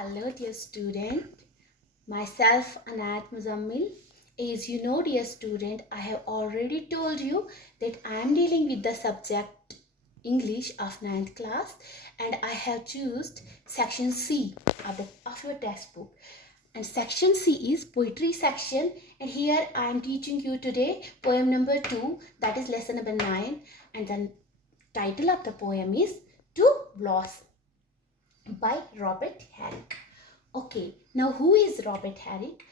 Hello, dear student. Myself, Anat Muzammil. As you know, dear student, I have already told you that I am dealing with the subject English of 9th class and I have chosen section C of your textbook. And section C is poetry section, and here I am teaching you today poem number 2, that is lesson number 9, and the title of the poem is To Blossom by Robert Herrick. Okay, now who is Robert Herrick?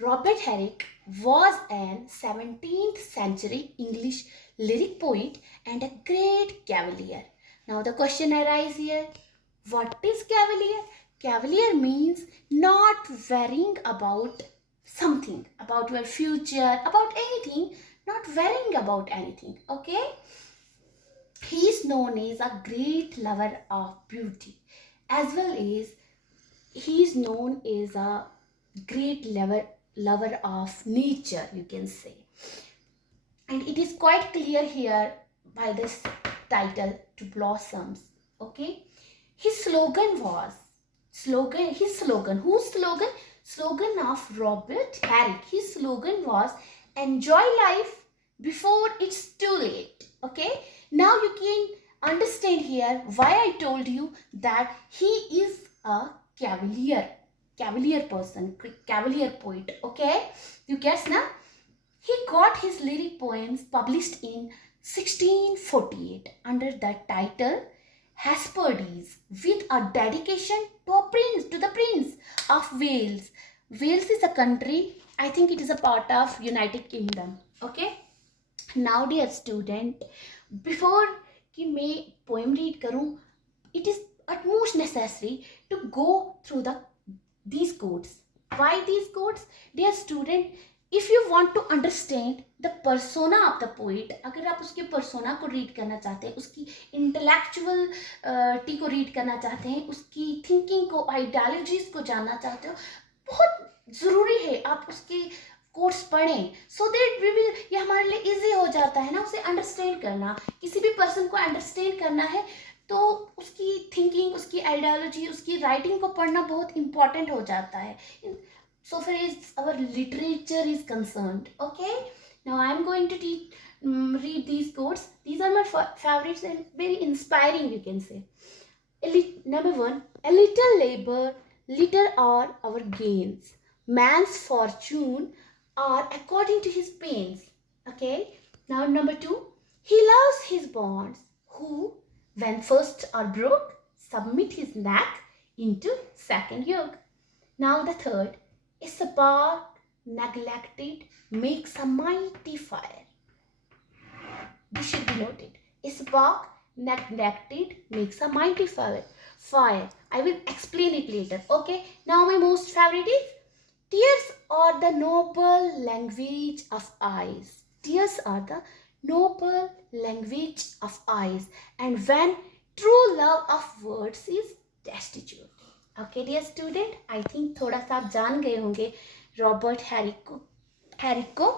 Robert Herrick was an 17th century English lyric poet and a great cavalier. Now the question arises here, what is cavalier? Cavalier means not worrying about something, about your future, about anything, not worrying about anything, okay? He is known as a great lover of beauty, as well as he is known as a great lover of nature, you can say. And it is quite clear here by this title, To Blossoms. Okay, his slogan was slogan of Robert Herrick. His slogan was enjoy life before it's too late. Okay, now you can understand here why I told you that he is a cavalier person, cavalier poet. Okay, you guess now. He got his lyric poems published in 1648 under the title Hesperides, with a dedication to the Prince of Wales. Wales is a country, I think it is a part of United Kingdom. Okay. Now dear student, before कि मैं poem read करूँ, it is utmost necessary to go through these quotes. Why these quotes? Dear student, if you want to understand the persona of the poet, अगर आप उसके persona को read करना चाहते हैं, उसकी intellectuality को read करना चाहते हैं, उसकी thinking को, ideologies को जानना चाहते हो, बहुत ज़रूरी है आप उसके कोर्स पढ़ें, सो दैट वी विल, ये हमारे लिए इजी हो जाता है ना उसे अंडरस्टैंड करना. किसी भी पर्सन को अंडरस्टैंड करना है तो उसकी थिंकिंग, उसकी आइडियोलॉजी, उसकी राइटिंग को पढ़ना बहुत इंपॉर्टेंट हो जाता है. So far as our literature is concerned. Okay, now I am going to read these quotes. These are my favorites and very inspiring, you can say. Number 1, a little labor, little are our gains. Man's fortune are according to his pains. Okay, now number 2, he loves his bonds, who when first are broke submit his neck into second yoke. Now the third, a spark neglected makes a mighty fire. This should be noted. A spark neglected makes a mighty fire. I will explain it later. Okay. Now my most favorite is, tears are the noble language of eyes. Tears are the noble language of eyes. And when true love of words is destitute. Okay, dear student, I think थोड़ा सा आप जान गए होंगे Robert Herrick को.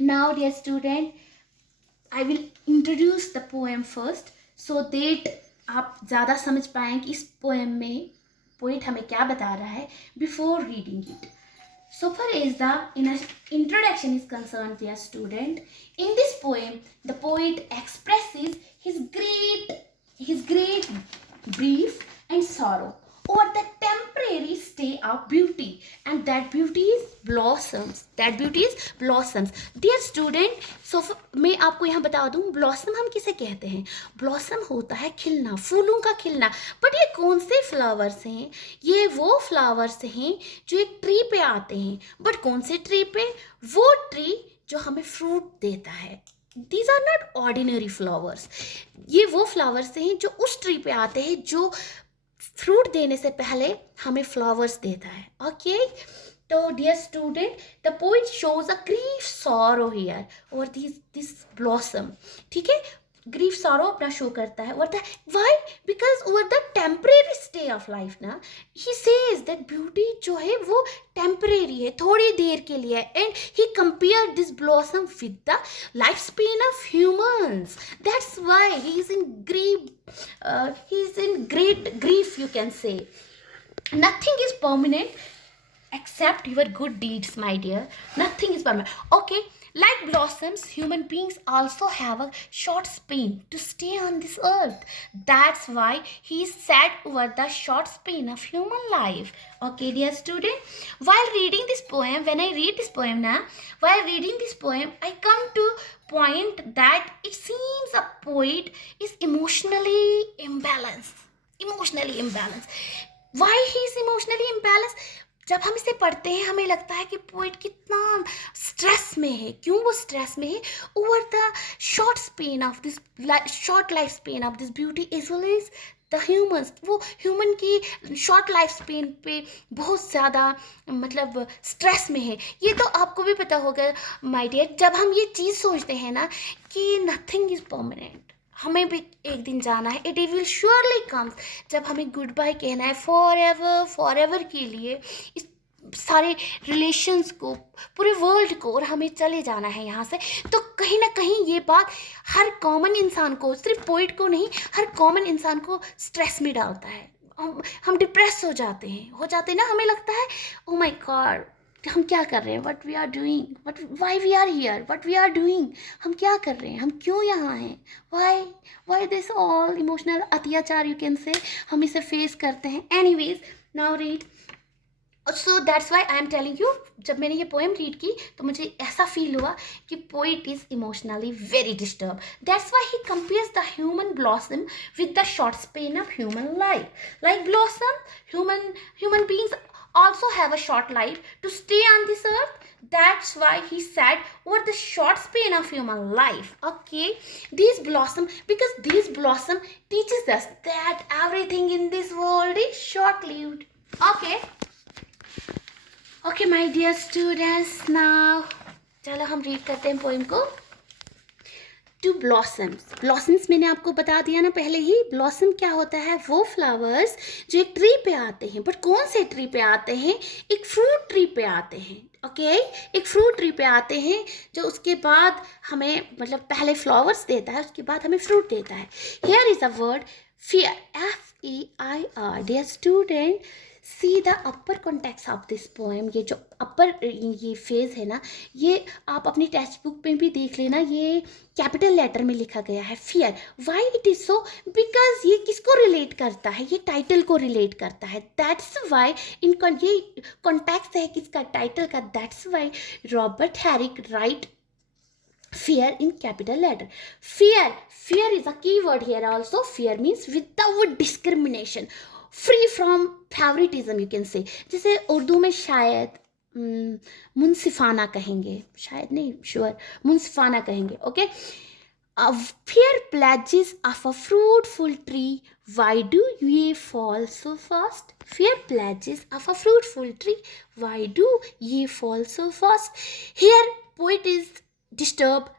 Now, dear student, I will introduce the poem first so that आप ज़्यादा समझ पाएँ कि इस पोएम में पोएट हमें क्या बता रहा है before reading it. So far as the introduction is concerned, dear student, in this poem, the poet expresses his great grief and sorrow over the temporary stay of beauty, and that beauty is blossoms. Dear student, so मैं आपको यहाँ बता दूँ, blossom हम किसे कहते हैं. Blossom होता है खिलना, फूलों का खिलना. बट ये कौन से फ्लावर्स हैं? ये वो फ्लावर्स हैं जो एक ट्री पे आते हैं. बट कौन से ट्री पे? वो ट्री जो हमें फ्रूट देता है. These are not ordinary flowers. ये वो फ्लावर्स हैं जो उस ट्री पे आते हैं जो फ्रूट देने से पहले हमें फ्लावर्स देता है. ओके, तो dear student, the poet shows a grief sorrow here और दिस ब्लॉसम. ठीक है, ग्रीफ सॉरो अपना शो करता है. और why? Because over the temporary stay of life ना, ही सेज दैट ब्यूटी जो है वो टेम्परेरी है, थोड़ी देर के लिए. And he compare this blossom with the life span of humans. That's why he is in grief, he is in great grief, you can say. Nothing is permanent except your good deeds, my dear. Nothing is permanent. Okay, like blossoms, human beings also have a short span to stay on this earth. That's why he is sad over the short span of human life. Okay, dear student, while reading this poem, when I read this poem now, while reading this poem, I come to point that it seems a poet is emotionally imbalanced. Emotionally imbalanced. Why he is emotionally imbalanced? जब हम इसे पढ़ते हैं हमें लगता है कि poet कितना स्ट्रेस में है. क्यों वो स्ट्रेस में है? Over the short span of this short life span of this beauty as well as the humans. वो ह्यूमन की शॉर्ट लाइफ स्पेन पे बहुत ज़्यादा मतलब स्ट्रेस में है. ये तो आपको भी पता होगा माय डियर. जब हम ये चीज़ सोचते हैं ना कि नथिंग इज़ परमानेंट, हमें भी एक दिन जाना है, इट विल श्योरली कम्स. जब हमें गुड बाय कहना है फॉर एवर के लिए, इस सारे रिलेशंस को, पूरे वर्ल्ड को, और हमें चले जाना है यहाँ से, तो कहीं ना कहीं ये बात हर कॉमन इंसान को, सिर्फ पोइट को नहीं, हर कॉमन इंसान को स्ट्रेस में डालता है. हम डिप्रेस हो जाते हैं ना. हमें लगता है ओ माय गॉड, हम क्या कर रहे हैं, what we are doing, what why we are here, what we are doing. हम क्या कर रहे हैं, हम क्यों यहाँ हैं, वाई दिस ऑल इमोशनल अत्याचार यू कैन से, हम इसे फेस करते हैं. Anyways, now read. So that's why I am telling you, जब मैंने ये पोएम रीड की तो मुझे ऐसा फील हुआ कि poet is emotionally very disturb. That's why he compares the human blossom with the short span of human life. Like blossom, human beings also have a short life to stay on this earth. That's why he said over the short span of human life. Okay, these blossom, because these blossom teaches us that everything in this world is short lived. Okay my dear students, now चलो हम read करते हैं poem को. To blossoms मैंने आपको बता दिया ना पहले ही. ब्लॉसम क्या होता है? वो फ्लावर्स जो एक ट्री पे आते हैं. बट कौन से ट्री पे आते हैं? एक फ्रूट ट्री पे आते हैं. ओके, एक फ्रूट ट्री पे आते हैं जो उसके बाद हमें मतलब पहले फ्लावर्स देता है, उसके बाद हमें फ्रूट देता है. Here is a word fear, FEIR. Dear student, see the upper context of this poem. ये जो अपर ये फेज है ना, ये आप अपनी टेक्स्ट बुक में भी देख लेना. ये कैपिटल लेटर में लिखा गया है, fear. Why it is so? Because ये किसको रिलेट करता है? ये टाइटल को रिलेट करता है. दैट्स वाई ये कॉन्टेक्स्ट है किसका? टाइटल का. That's why Robert Herrick right fear in capital letter. Fear is a key word here also. Fear means without discrimination, free from favoritism you can say. जैसे उर्दू में शायद मुनसिफाना कहेंगे, शायद नहीं, श्योर मुनसिफाना कहेंगे. Okay, fear pledges of a fruitful tree, why do ye fall so fast? Fear pledges of a fruitful tree, why do ye fall so fast? Here poet is disturb,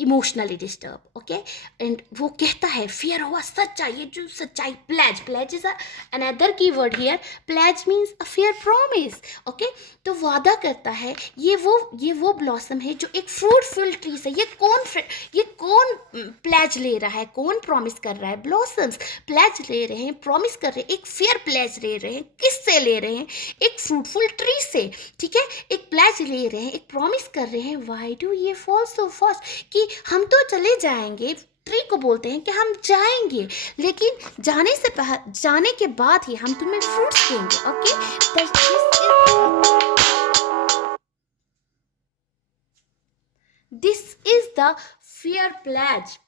emotionally disturb. Okay, and वो कहता है fear हुआ सच्चाई. ये जो सच्चाई, pledge is another key word here. Pledge means a fair promise. Okay, तो वादा करता है. ये वो ब्लॉसम है जो एक फ्रूटफुल ट्री से. ये कौन प्लेज ले रहा है, कौन प्रॉमिस कर रहा है? ब्लॉसम्स प्लेज ले रहे हैं, प्रॉमिस कर रहे हैं. एक फेयर प्लेज ले रहे हैं. किससे ले रहे हैं? एक फ्रूटफुल ट्री से. ठीक है, एक प्लेज ले रहे हैं, एक प्रॉमिस कर रहे हैं. Y do ye fall so fast? कि हम तो चले जाएंगे. ट्री को बोलते हैं कि हम जाएंगे, लेकिन जाने के बाद ही हम तुम्हें फ्रूट्स देंगे. Okay, this is the fair pledge.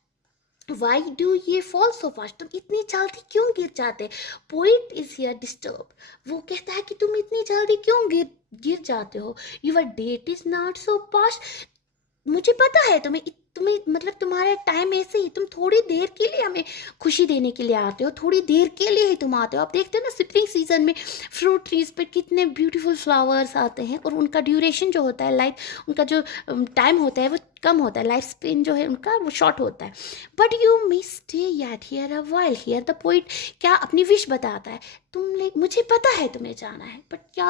Why do ye fall so fast? तुम इतनी जल्दी क्यों गिर जाते? Poet is here disturb. वो कहता है कि तुम इतनी जल्दी क्यों गिर जाते हो? Your date is not so fast. मुझे पता है तुम्हें मतलब तुम्हारा टाइम ऐसे ही, तुम थोड़ी देर के लिए हमें खुशी देने के लिए आते हो, थोड़ी देर के लिए ही तुम आते हो. आप देखते हो ना स्प्रिंग सीजन में फ्रूट ट्रीज पे कितने ब्यूटीफुल फ्लावर्स आते हैं, और उनका ड्यूरेशन जो होता है, लाइक उनका जो टाइम होता है वो कम होता है, लाइफ स्पेन जो है उनका वो शॉर्ट होता है. But you may stay yet here a while. Here the poet क्या अपनी विश बताता है, मुझे पता है तुम्हें जाना है, बट क्या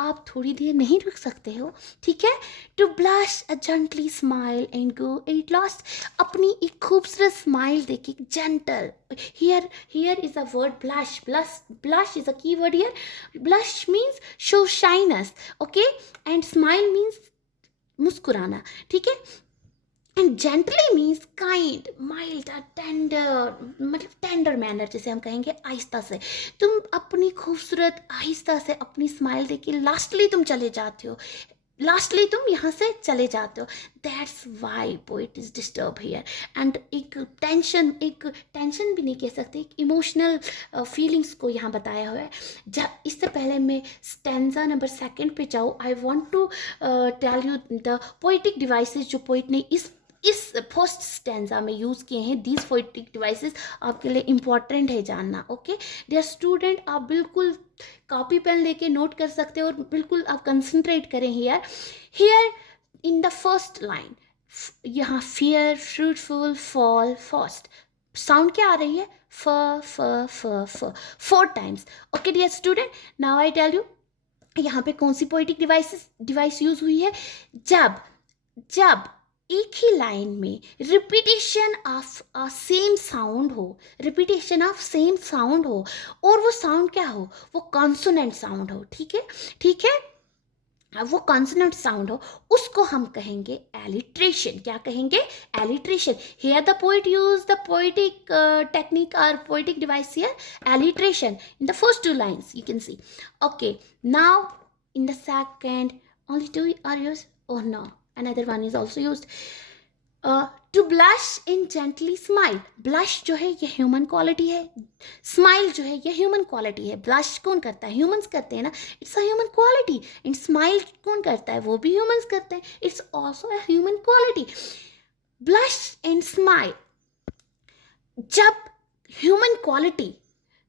आप थोड़ी देर नहीं रुक सकते हो? ठीक है. To blush a gently smile and go at last. अपनी एक खूबसूरत स्माइल देखिए, gentle. Here is a word blush. Blush is a key word here. Blush means show shyness, okay, and smile means मुस्कुराना. ठीक है. And gently means kind, mild, tender, मतलब tender manner जिसे हम कहेंगे, आहिस्ता से. तुम अपनी खूबसूरत आहिस्ता से अपनी स्माइल देखिए, लास्टली तुम चले जाते हो, लास्टली तुम यहाँ से चले जाते हो. That's why poet is disturb here. And एक टेंशन भी नहीं कह सकते, एक इमोशनल फीलिंग्स को यहाँ बताया हुआ है. जब इससे पहले मैं स्टेंजा नंबर 2 पे जाऊँ, I want to tell you the poetic devices जो पोइट ने इस फर्स्ट स्टेंजा में यूज़ किए हैं. दीज पोइटिक डिवाइसेस आपके लिए इम्पॉर्टेंट है जानना. ओके डियर स्टूडेंट, आप बिल्कुल कॉपी पेन लेके नोट कर सकते हो और बिल्कुल आप कंसंट्रेट करें. Here in the first line यहाँ fear, fruitful, fall, first. Sound क्या आ रही है? फ फ फ फ 4 times. Okay dear student, now I tell you यहाँ पे कौन सी पोइटिक डिवाइस यूज हुई है. जब एक ही लाइन में रिपीटेशन ऑफ सेम साउंड हो, और वो साउंड क्या हो? वो कॉन्सोनेंट साउंड हो. ठीक है. वो कॉन्सोनेंट साउंड हो, उसको हम कहेंगे एलिट्रेशन. क्या कहेंगे? Alliteration. Here the poet use the poetic technique और poetic device here, alliteration, in the first 2 lines you can see. Okay, now in the second only 2 are used. Oh no, another one is also used. To blush and gently smile. Blush जो है ये human quality है, smile जो है ये human quality है. Blush कौन करता है? ह्यूमंस करते हैं ना. It's a human quality. And smile कौन करता है? वो भी ह्यूमंस करते हैं. It's also a human quality. Blush and smile. जब ह्यूमन क्वालिटी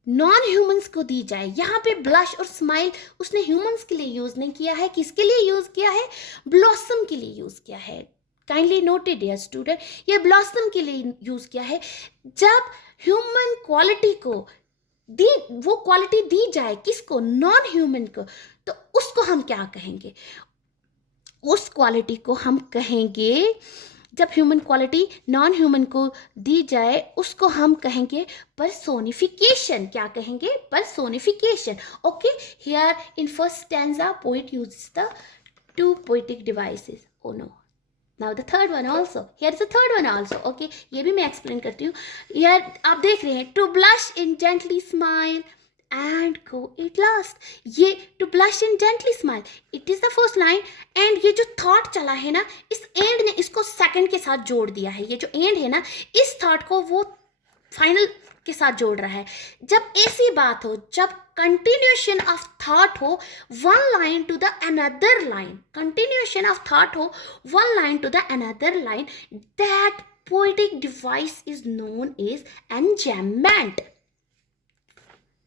नॉन ह्यूमंस को दी जाए, यहाँ पे ब्लश और स्माइल उसने ह्यूमंस के लिए यूज नहीं किया है. किसके लिए यूज किया है? ब्लॉसम के लिए यूज किया है. काइंडली नोटेड डियर स्टूडेंट, ये ब्लॉसम के लिए यूज किया है. जब ह्यूमन क्वालिटी को वो क्वालिटी दी जाए, किसको? नॉन ह्यूमन को, तो उसको हम क्या कहेंगे? उस क्वालिटी को हम कहेंगे, जब ह्यूमन क्वालिटी नॉन ह्यूमन को दी जाए उसको हम कहेंगे पर्सोनिफिकेशन. क्या कहेंगे? Personification. Okay, here in first stanza poet uses the 2 poetic devices. Oh no, now the third one also. Here is the third one also. Okay, ये भी मैं एक्सप्लेन करती हूँ. Here आप देख रहे हैं, to blush and gently smile and go at last. ये to blush and gently smile, it is the first line. and ये जो thought चला है ना, इस end ने इसको second के साथ जोड़ दिया है. ये जो end है ना, इस thought को वो final के साथ जोड़ रहा है. जब ऐसी बात हो, जब continuation of thought हो, one line to the another line, continuation of thought हो, one line to the another line, that poetic device is known as enjambment.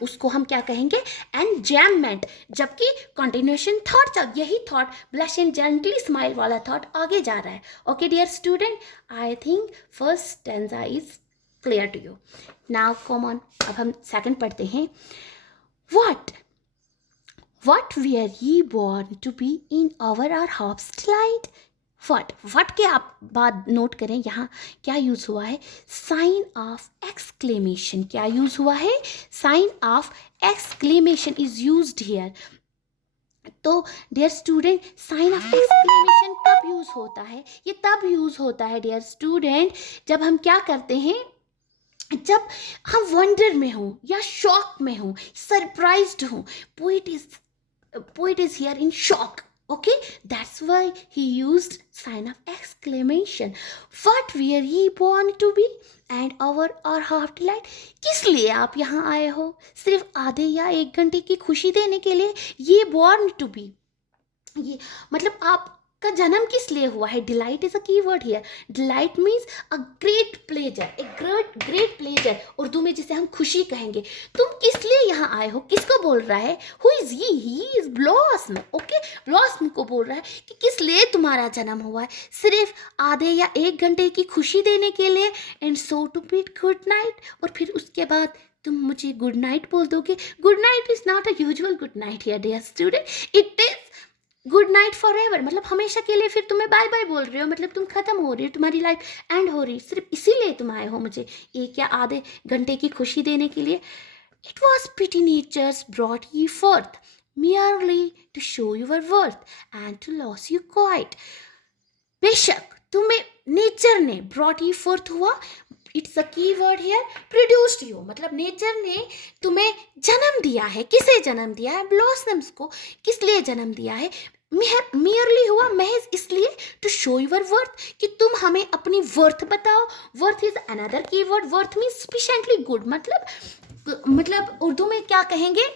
उसको हम क्या कहेंगे? enjambment. जबकि continuation thought चल, यही thought blush and gently smile वाला thought आगे जा रहा है. Okay dear student, I think first stanza is clear to you. Now come on, अब हम second पढ़ते हैं. What were ye born to be in our heart's delight? What के आप बात नोट करें, यहाँ क्या यूज हुआ है? Sign of exclamation. क्या यूज हुआ है? Sign of exclamation is used here. तो dear student, sign of exclamation कब यूज होता है? ये तब यूज होता है डियर स्टूडेंट जब हम क्या करते हैं, जब हम वंडर में हो या शॉक में हो, सरप्राइज्ड हो. Poet is here in shock. Okay, that's why he used sign of exclamation. What were ye born to be and our heart delight? किस लिए आप यहाँ आए हो? सिर्फ आधे या 1 घंटे की खुशी देने के लिए? ये born to be, ये मतलब आप का जन्म किस लिए हुआ है? Delight is a key word here. Delight means a great pleasure, a great great pleasure. Urdu में जिसे हम खुशी कहेंगे. तुम किस लिए यहाँ आए हो? किसको बोल रहा है? Who is he is blossom. Okay, blossom को बोल रहा है कि किस लिए तुम्हारा जन्म हुआ है. सिर्फ आधे या 1 घंटे की खुशी देने के लिए. And so to bid good night. और फिर उसके बाद तुम मुझे गुड नाइट बोल दोगे. Good night is not a usual good night here dear student. It is good night forever. मतलब हमेशा के लिए फिर तुम्हें बाय बाय बोल रहे हो. मतलब तुम खत्म हो रही हो, तुम्हारी लाइफ एंड हो रही. सिर्फ इसीलिए तुम आए हो मुझे 1 या आधे घंटे की खुशी देने के लिए. It was pretty nature's brought you forth merely to show your worth and to lose you quite. बेशक तुम्हें नेचर ने ब्रॉट यू फोर्थ हुआ. It's a key word here. Produced you मतलब नेचर ने तुम्हें जन्म दिया है. किसे जन्म दिया है? ब्लॉसम्स को. किस लिए जन्म दिया है? मियरली हुआ महज इसलिए टू शो यूर वर्थ कि तुम हमें अपनी वर्थ बताओ. Worth is another key word. Worth means sufficiently good. मतलब उर्दू में क्या कहेंगे?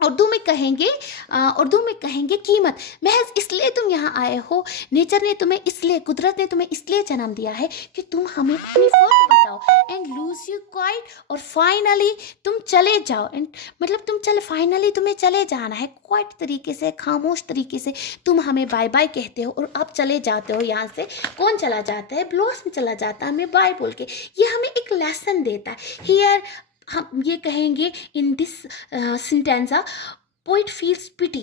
उर्दू में कहेंगे कीमत. महज इसलिए तुम यहाँ आए हो. नेचर ने तुम्हें इसलिए, कुदरत ने तुम्हें इसलिए जन्म दिया है कि तुम हमें अपनी वर्थ बताओ. And lose you quite. और फाइनली तुम चले जाओ. एंड मतलब फाइनली तुम्हें चले जाना है. क्वाइट तरीके से, खामोश तरीके से तुम हमें बाय बाय कहते हो और अब चले जाते हो यहाँ से. कौन चला जाता है? ब्लॉसम चला जाता है हमें बाय बोल के. ये हमें एक लेसन देता है. हियर हम ये कहेंगे in this sentence, poet feels pity,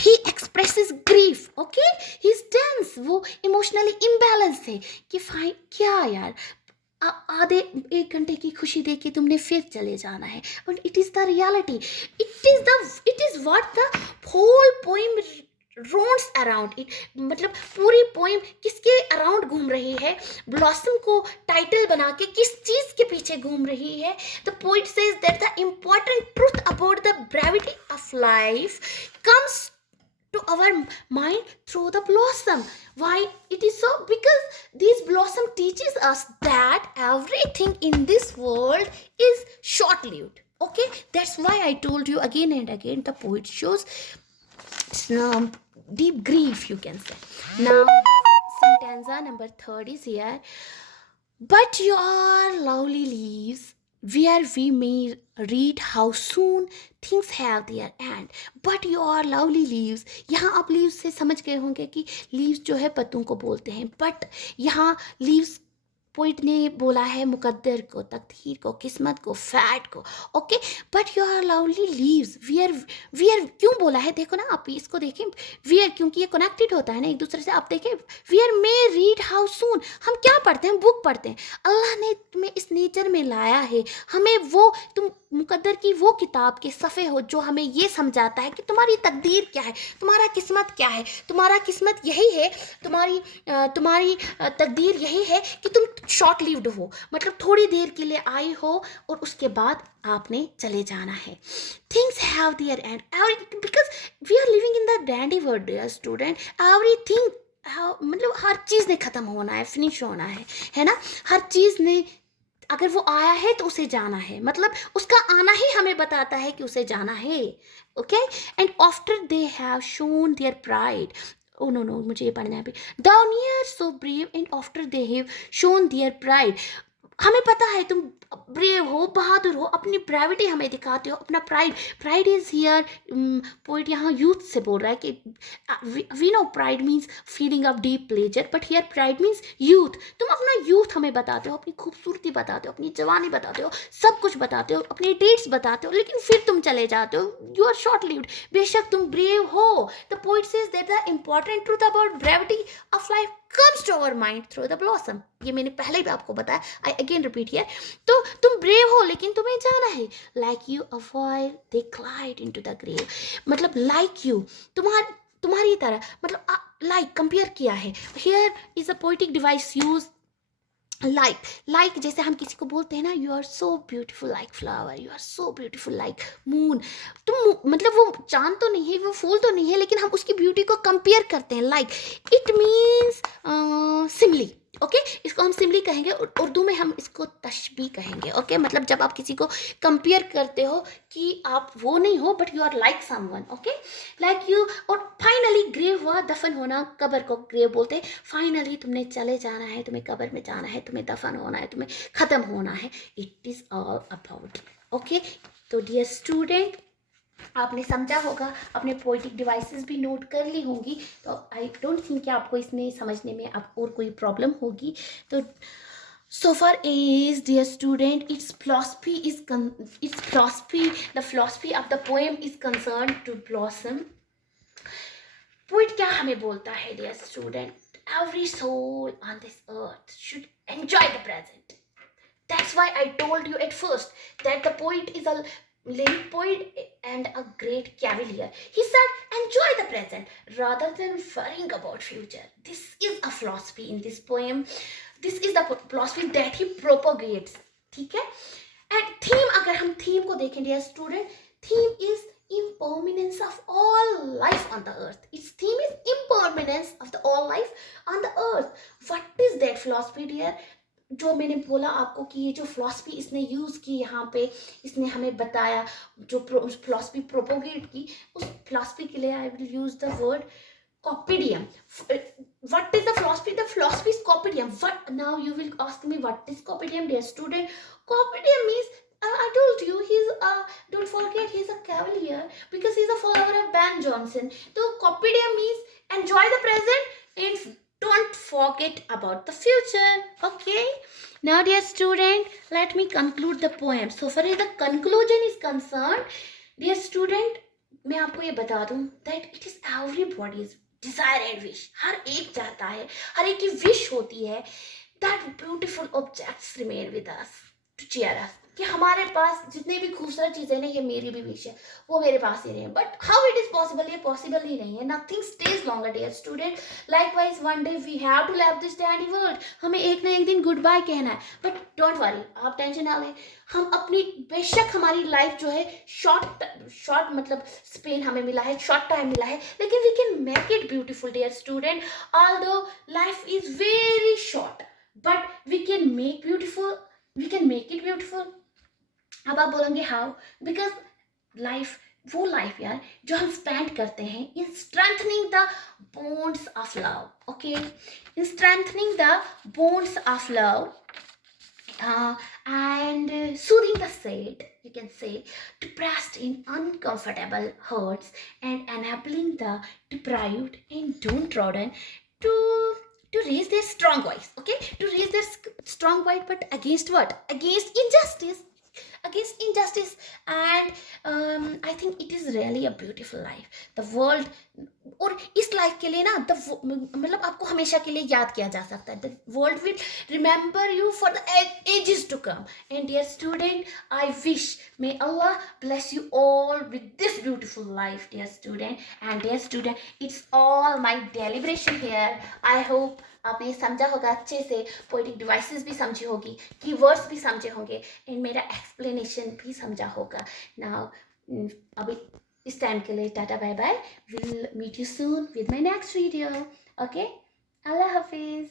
he expresses grief. Okay, he is tense. वो इमोशनली इम्बैलेंस है कि फाइन क्या यार, आधे 1 घंटे की खुशी दे के तुमने फिर चले जाना है. But it is the reality. It is what the whole poem runs around it. मतलब पूरी पोइम किसके अराउंड घूम रही है? ब्लॉसम को टाइटल बना के किस चीज के पीछे घूम रही है? The poet says that the important truth about the brevity of life comes to our mind through the blossom. Why it is so? Because this blossom teaches us that everything in this world is short lived. Okay, that's why I told you again and again, the poet shows deep grief, you can say. Now stanza number 3 is here. But your lovely leaves, where we may read how soon things have their end. But your lovely leaves, यहाँ आप leaves से समझ गए होंगे कि leaves जो है पत्तों को बोलते हैं. but यहाँ leaves पोइट ने बोला है मुकद्दर को, तकदीर को, किस्मत को, फैट को. Okay, but your lovely leaves, wear क्यों बोला है? देखो ना, आप इसको देखें. वियर क्योंकि ये कनेक्टेड होता है ना एक दूसरे से. आप देखें, wear may read how soon. हम क्या पढ़ते हैं? बुक पढ़ते हैं. अल्लाह ने तुम्हें इस नेचर में लाया है. हमें वो, तुम मुकद्दर की वो किताब के सफ़े हो जो हमें ये समझाता है कि तुम्हारी तकदीर क्या है, तुम्हारा किस्मत क्या है. तुम्हारा किस्मत यही है, तुम्हारी तकदीर यही है कि तुम शॉर्ट लिव्ड हो. मतलब थोड़ी देर के लिए आई हो और उसके बाद आपने चले जाना है. Things have their end, because we are living in the dandy world dear student. Everything, मतलब हर चीज़ ने ख़त्म होना है, फिनिश होना है ना. हर चीज़ ने, अगर वो आया है तो उसे जाना है. मतलब उसका आना ही हमें बताता है कि उसे जाना है. Okay, and after they have shown their pride. Oh no, मुझे ये पढ़ना है अभी. Down here so brave and after they have shown their pride. हमें पता है तुम ब्रेव हो, बहादुर हो, अपनी ब्रेविटी हमें दिखाते हो, अपना प्राइड इज हियर. पोइट यहाँ यूथ से बोल रहा है कि we know pride means feeling of deep pleasure, but here pride means youth. तुम अपना यूथ हमें बताते हो, अपनी खूबसूरती बताते हो, अपनी जवानी बताते हो, सब कुछ बताते हो, अपने डेट्स बताते हो, लेकिन फिर तुम चले जाते हो. You are short lived. बेशक तुम ब्रेव हो. The poet says that the important truth about brevity of life comes to our mind through the blossom. ये मैंने पहले भी आपको बताया. I again repeat here. तो तुम ब्रेव हो लेकिन तुम्हें जाना है. Like you a while they glide into the grave. मतलब like you, तुम्हारी तरह. मतलब like कंपेयर किया है. Here is a poetic device used. like जैसे हम किसी को बोलते हैं ना, you are so beautiful like flower, you are so beautiful like moon. तुम मतलब वो चांद तो नहीं है, वो फूल तो नहीं है, लेकिन हम उसकी ब्यूटी को कंपेयर करते हैं. Like it means simile. Okay, इसको हम सिंपली कहेंगे, उर्दू में हम इसको तशबी कहेंगे। ओके, मतलब जब आप किसी को कंपेयर करते हो कि आप वो नहीं हो but you are like someone, okay, like you. और फाइनली ग्रेव हुआ, दफन होना, कब्र को ग्रेव बोलते हैं। फाइनली तुमने चले जाना है, तुम्हें कब्र में जाना है, तुम्हें दफन होना है, तुम्हें ख़त्म होना है। It is all about, okay. तो डियर स्टूडेंट, आपने समझा होगा, अपने पोइटिक डिवाइसेस भी नोट कर ली होंगी, तो आई डोंट थिंक कि आपको इसमें समझने में अब और कोई प्रॉब्लम होगी। तो so far is, dear student, its philosophy is the philosophy of the poem is concerned to blossom. Poet क्या हमें बोलता है, dear student? Every soul on this earth should enjoy the present. That's why I told you at first that the poet is a lyric poet and a great cavalier. He said, enjoy the present rather than worrying about future. This is a philosophy in this poem. This is the philosophy that he propagates. ठीक है? And theme, अगर हम theme को देखें dear student, theme is impermanence of all life on the earth. Its theme is impermanence of the all life on the earth. What is that philosophy, dear? जो मैंने बोला आपको कि ये जो फिलॉसफी इसने यूज़ की यहाँ पे, इसने हमें बताया, जो फिलॉसफी प्रोपोगेट की, उस फिलॉसफी के लिए I will use the word कॉपिडियम. What is the philosophy? The philosophy is Copidium. What now you will ask me, what is Copidium, dear student? Copidium means I told you don't forget he's a cavalier because he's a follower of Ben Jonson. So Copidium means enjoy the present and don't forget about the future. Okay. Now, dear student, let me conclude the poem. So far as the conclusion is concerned, dear student, मैं आपको ये बता दूं that it is everybody's desire and wish. हर एक चाहता है, हर एक की wish होती है that beautiful objects remain with us to cheer us. कि हमारे पास जितने भी खूबसूरत चीज़ें ना, ये मेरी भी विश है, वो मेरे पास ही रहे. But how it is possible? ये पॉसिबल ही नहीं है. Nothing stays longer, dear student. Likewise one day we have to leave this daddy world. हमें एक ना एक दिन गुड बाय कहना है. बट डोंट वरी, आप टेंशन ना लें. हम अपनी, बेशक हमारी लाइफ जो है शॉर्ट मतलब स्पेन हमें मिला है, शॉर्ट टाइम मिला है, लेकिन we can make it beautiful, dear student. Although life is very short, but we can make beautiful, we can make it beautiful. अब आप बोलेंगे हाउ? बिकॉज लाइफ, वो लाइफ यार जो हम स्पेंड करते हैं in strengthening the bones of love. Okay, in strengthening the bones of love and soothing the sad, you can say, depressed in uncomfortable hurts, and enabling the deprived and downtrodden to raise their strong voice. Okay, to raise their strong voice, but against what? Against injustice. Against injustice. And I think it is really a beautiful life, the world. और इस life के लिए ना मतलब आपको हमेशा के लिए याद किया जा सकता है. The world will remember you for the ages to come. And dear student, I wish may Allah bless you all with this beautiful life, dear student. And dear student, it's all my deliberation here. I hope आपने समझा होगा अच्छे से, poetic devices भी समझी होगी, keywords भी समझे होंगे, एंड मेरा एक्सप्लेनेशन भी समझा होगा. नाउ अभी इस टाइम के लिए tata bye bye. Will meet you soon with my next video. Okay, अल्लाह हाफिज़.